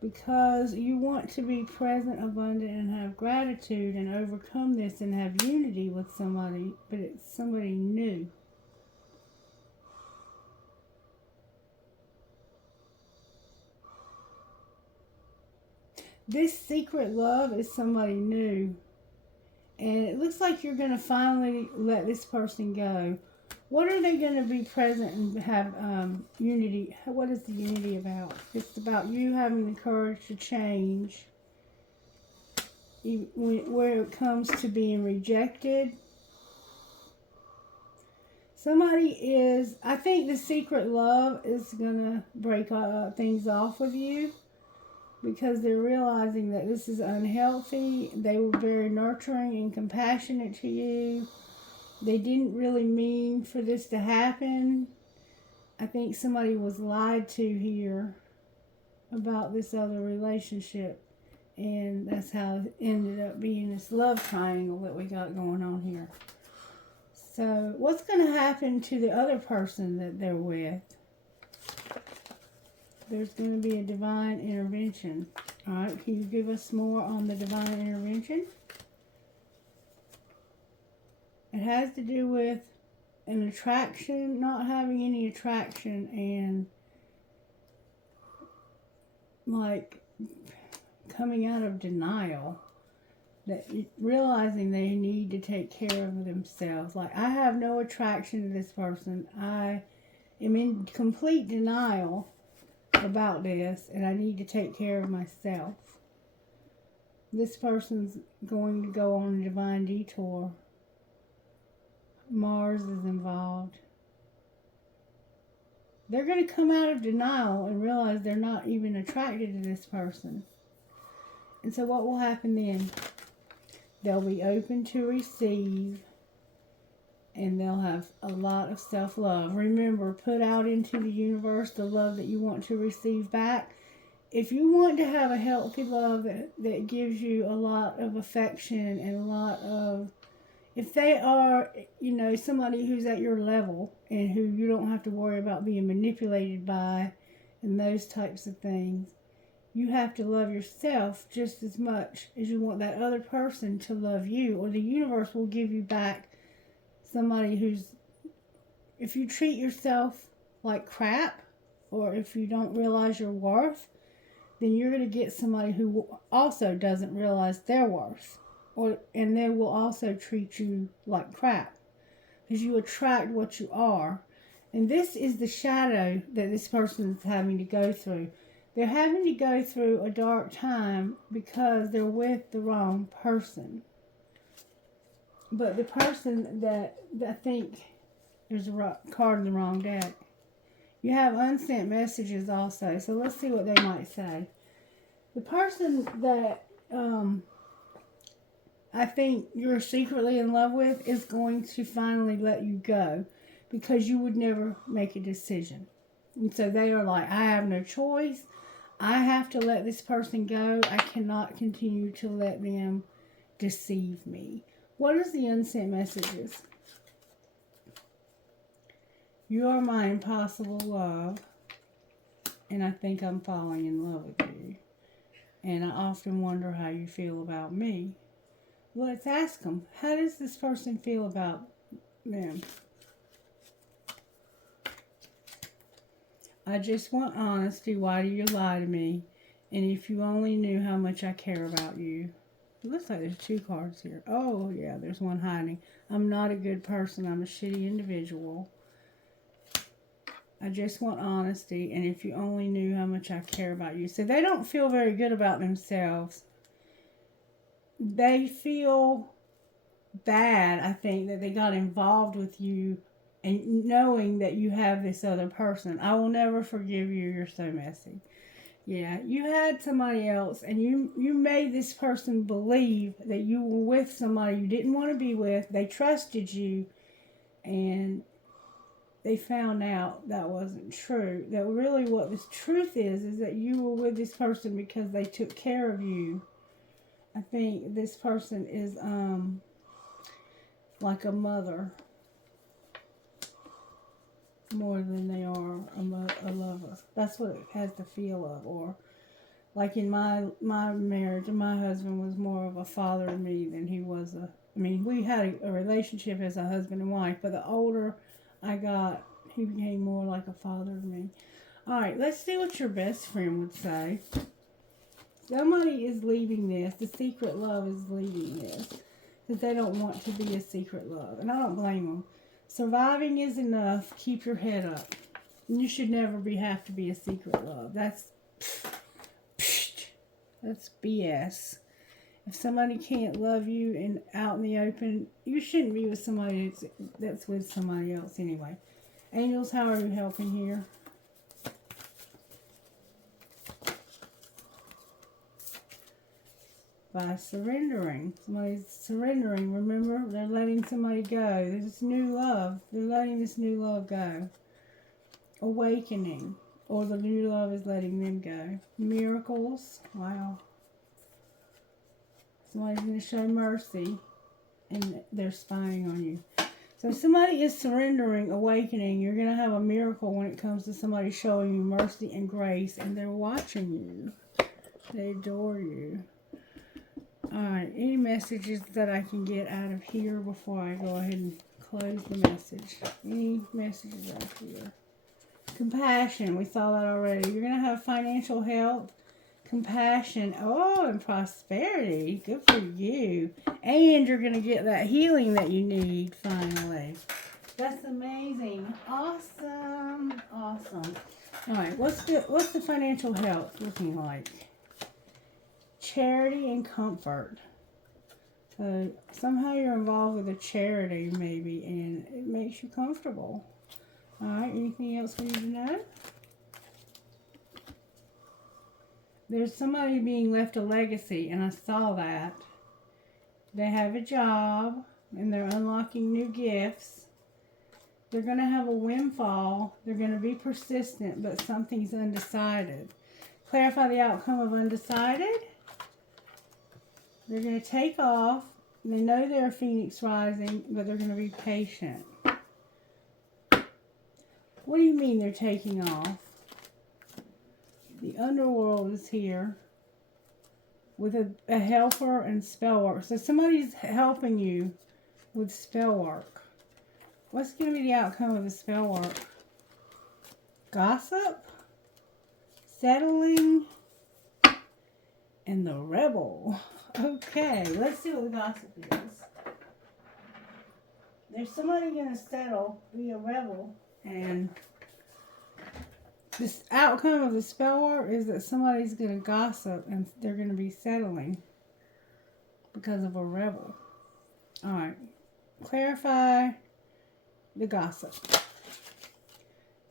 Because you want to be present, abundant, and have gratitude and overcome this and have unity with somebody, but it's somebody new. This secret love is somebody new. And it looks like you're going to finally let this person go. What are they going to be present and have unity? What is the unity about? It's about you having the courage to change. Where it comes to being rejected. Somebody is, I think the secret love is going to break things off with you because they're realizing that this is unhealthy. They were very nurturing and compassionate to you. They didn't really mean for this to happen. I think somebody was lied to here about this other relationship. And that's how it ended up being this love triangle that we got going on here. So, what's going to happen to the other person that they're with? There's going to be a divine intervention. Alright, can you give us more on the divine intervention? It has to do with an attraction, not having any attraction, and like coming out of denial, that realizing they need to take care of themselves. Like, I have no attraction to this person. I am in complete denial about this, and I need to take care of myself. This person's going to go on a divine detour. Mars is involved. They're going to come out of denial and realize they're not even attracted to this person. And so what will happen then? They'll be open to receive, and they'll have a lot of self-love. Remember, put out into the universe the love that you want to receive back. If you want to have a healthy love that gives you a lot of affection and a lot of, if they are, somebody who's at your level and who you don't have to worry about being manipulated by and those types of things, you have to love yourself just as much as you want that other person to love you, or the universe will give you back somebody who's, if you treat yourself like crap, or if you don't realize your worth, then you're going to get somebody who also doesn't realize their worth, and they will also treat you like crap, because you attract what you are. And this is the shadow that this person is having to go through. They're having to go through a dark time because they're with the wrong person. But the person that I think there's a card in the wrong deck. You have unsent messages also. So let's see what they might say. The person that I think you're secretly in love with is going to finally let you go because you would never make a decision. And so they are like, I have no choice. I have to let this person go. I cannot continue to let them deceive me. What is the unsent messages? You are my impossible love, and I think I'm falling in love with you. And I often wonder how you feel about me. Well, let's ask them, how does this person feel about them? I just want honesty. Why do you lie to me? And if you only knew how much I care about you. It looks like there's two cards here. Oh, yeah, there's one hiding. I'm not a good person. I'm a shitty individual. I just want honesty. And if you only knew how much I care about you. So they don't feel very good about themselves. They feel bad, I think, that they got involved with you and knowing that you have this other person. I will never forgive you. You're so messy. Yeah, you had somebody else, and you made this person believe that you were with somebody you didn't want to be with. They trusted you, and they found out that wasn't true. That really what the truth is that you were with this person because they took care of you. I think this person is like a mother more than they are a lover. That's what it has the feel of. Or like in my marriage, my husband was more of a father to me than he was we had a relationship as a husband and wife, but the older I got, he became more like a father to me. Alright, let's see what your best friend would say. Somebody is leaving this. The secret love is leaving this because they don't want to be a secret love. And I don't blame them. Surviving is enough. Keep your head up. You should never have to be a secret love. That's BS. If somebody can't love you and out in the open, you shouldn't be with somebody that's with somebody else anyway. Angels, how are you helping here? By surrendering. Somebody's surrendering. Remember, they're letting somebody go. There's this new love. They're letting this new love go. Awakening. Or the new love is letting them go. Miracles. Wow. Somebody's going to show mercy. And they're spying on you. So if somebody is surrendering, awakening, you're going to have a miracle when it comes to somebody showing you mercy and grace. And they're watching you. They adore you. Alright, any messages that I can get out of here before I go ahead and close the message? Any messages out here? Compassion, we saw that already. You're going to have financial health, compassion, and prosperity. Good for you. And you're going to get that healing that you need finally. That's amazing. Awesome. Awesome. Alright, what's the financial health looking like? Charity and comfort. So somehow you're involved with a charity maybe and it makes you comfortable. Alright, anything else we need to know? There's somebody being left a legacy and I saw that. They have a job and they're unlocking new gifts. They're going to have a windfall. They're going to be persistent, but something's undecided. Clarify the outcome of undecided. They're going to take off. They know they're a phoenix rising, but they're going to be patient. What do you mean they're taking off? The underworld is here with a helper and spell work. So somebody's helping you with spell work. What's going to be the outcome of the spell work? Gossip, settling, and the rebel. Okay, let's see what the gossip is. There's somebody going to settle, be a rebel, and this outcome of the spell work is that somebody's going to gossip and they're going to be settling because of a rebel. Alright, clarify the gossip.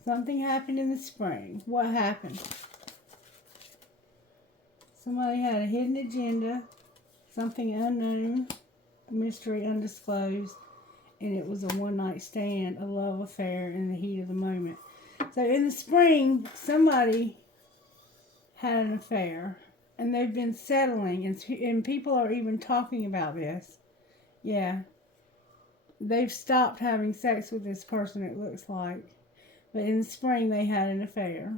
Something happened in the spring. What happened? Somebody had a hidden agenda. Something unknown, mystery undisclosed, and it was a one-night stand, a love affair in the heat of the moment. So in the spring, somebody had an affair, and they've been settling, and people are even talking about this. Yeah. They've stopped having sex with this person, it looks like. But in the spring, they had an affair.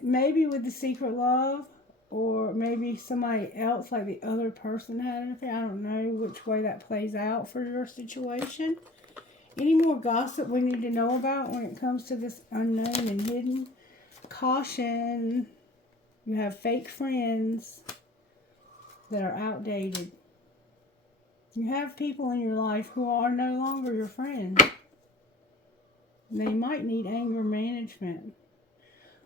Maybe with the secret love. Or maybe somebody else, like the other person had an affair. I don't know which way that plays out for your situation. Any more gossip we need to know about when it comes to this unknown and hidden? Caution. You have fake friends that are outdated. You have people in your life who are no longer your friends. They might need anger management.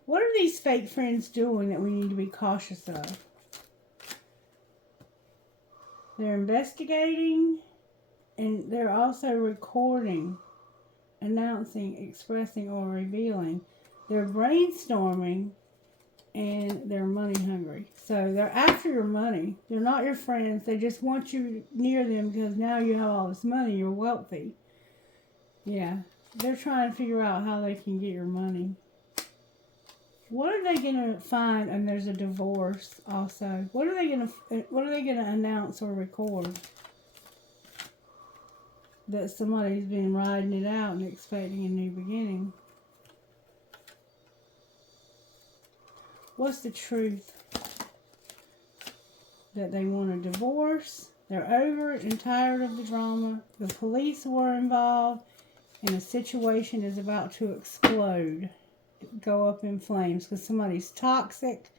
What are these fake friends doing that we need to be cautious of? They're investigating and they're also recording, announcing, expressing, or revealing. They're brainstorming and they're money hungry. So they're after your money. They're not your friends. They just want you near them because now you have all this money. You're wealthy. Yeah. They're trying to figure out how they can get your money. What are they gonna find? And there's a divorce also. What are they gonna announce or record? That somebody's been riding it out and expecting a new beginning. What's the truth? That they want a divorce. They're over it and tired of the drama. The police were involved, and the situation is about to explode. Go up in flames because somebody's toxic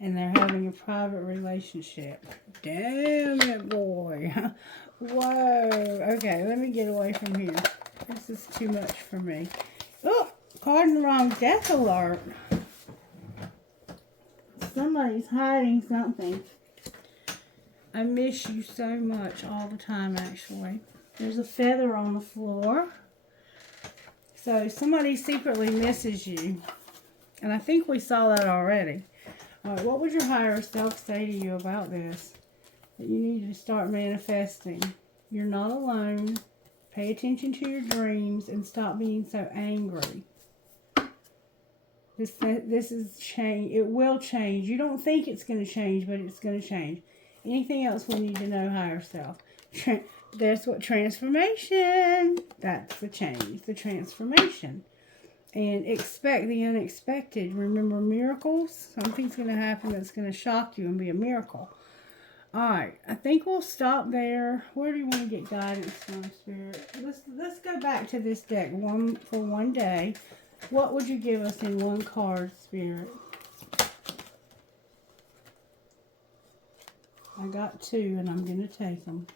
and they're having a private relationship. Damn it, boy. Whoa. Okay, let me get away from here. This is too much for me. Oh, card in the wrong death alert. Somebody's hiding something. I miss you so much all the time, actually. There's a feather on the floor. So somebody secretly misses you. And I think we saw that already. All right, what would your higher self say to you about this? That you need to start manifesting. You're not alone. Pay attention to your dreams and stop being so angry. This is change. It will change. You don't think it's going to change, but it's going to change. Anything else we need to know, higher self? That's what transformation. That's the change, the transformation. And expect the unexpected. Remember miracles? Something's going to happen that's going to shock you and be a miracle. All right, I think we'll stop there. Where do you want to get guidance from, Spirit? Let's go back to this deck for one day. What would you give us in one card, Spirit? I got 2, and I'm going to take them.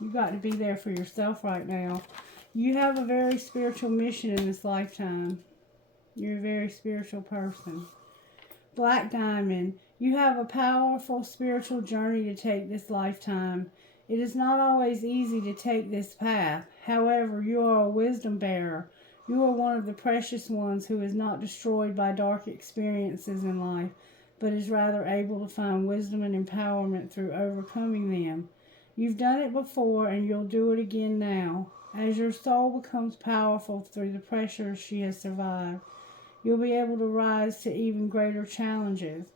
You got to be there for yourself right now. You have a very spiritual mission in this lifetime. You're a very spiritual person. Black Diamond, you have a powerful spiritual journey to take this lifetime. It is not always easy to take this path. However, you are a wisdom bearer. You are one of the precious ones who is not destroyed by dark experiences in life, but is rather able to find wisdom and empowerment through overcoming them. You've done it before, and you'll do it again now. As your soul becomes powerful through the pressures she has survived, you'll be able to rise to even greater challenges,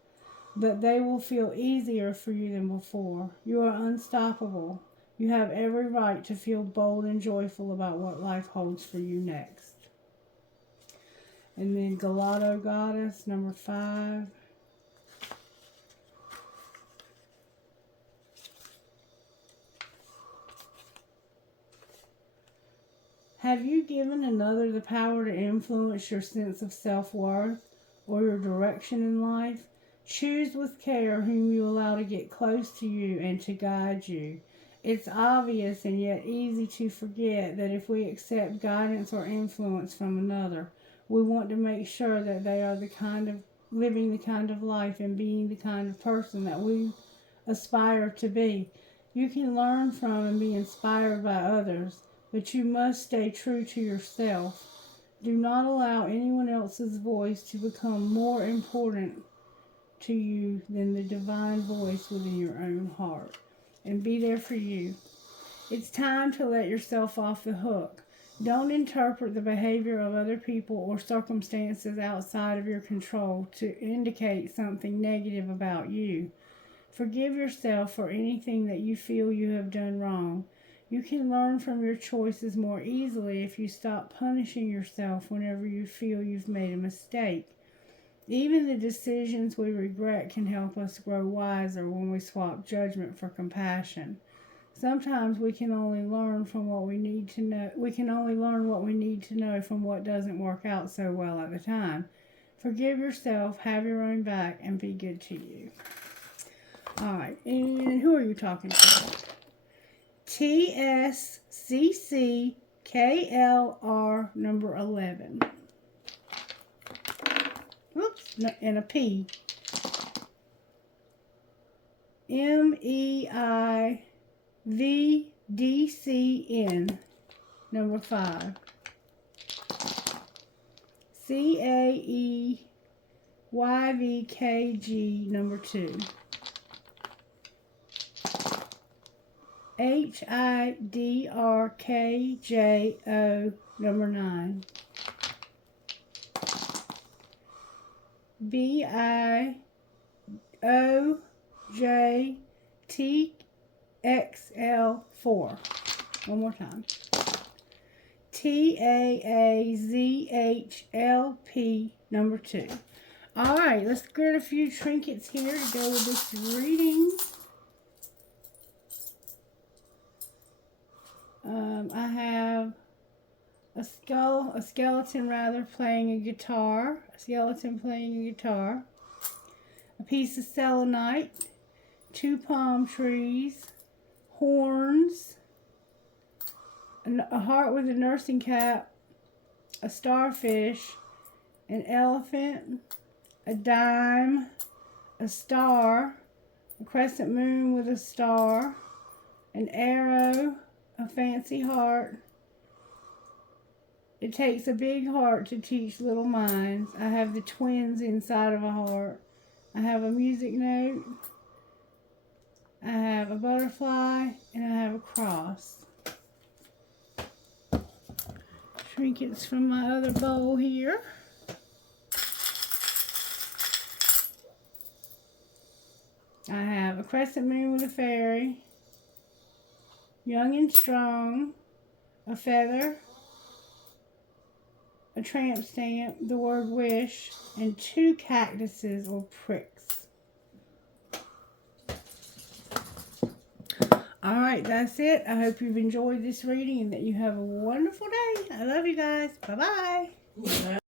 but they will feel easier for you than before. You are unstoppable. You have every right to feel bold and joyful about what life holds for you next. And then Gelato Goddess, number 5. Have you given another the power to influence your sense of self-worth or your direction in life? Choose with care whom you allow to get close to you and to guide you. It's obvious and yet easy to forget that if we accept guidance or influence from another, we want to make sure that they are living the kind of life and being the kind of person that we aspire to be. You can learn from and be inspired by others, but you must stay true to yourself. Do not allow anyone else's voice to become more important to you than the divine voice within your own heart. And be there for you. It's time to let yourself off the hook. Don't interpret the behavior of other people or circumstances outside of your control to indicate something negative about you. Forgive yourself for anything that you feel you have done wrong. You can learn from your choices more easily if you stop punishing yourself whenever you feel you've made a mistake. Even the decisions we regret can help us grow wiser when we swap judgment for compassion. Sometimes we can only learn from what we need to know. We can only learn what we need to know from what doesn't work out so well at the time. Forgive yourself, have your own back, and be good to you. All right, and who are you talking to? TSCCKLR number 11. Oops, and a P. MEIVDCN number 5. CAEYVKG number 2. HIDRKJO number 9. BIOJTXL4. One more time. TAAZHLP number 2. All right, let's get a few trinkets here to go with this reading. I have a skeleton playing a guitar, a piece of selenite, 2 palm trees, horns, a heart with a nursing cap, a starfish, an elephant, a dime, a star, a crescent moon with a star, an arrow, a fancy heart. It takes a big heart to teach little minds. I have the twins inside of a heart. I have a music note. I have a butterfly, and I have a cross. Trinkets from my other bowl here. I have a crescent moon with a fairy, young and strong, a feather, a tramp stamp, the word wish, and 2 cactuses or pricks. Alright, that's it. I hope you've enjoyed this reading and that you have a wonderful day. I love you guys. Bye-bye.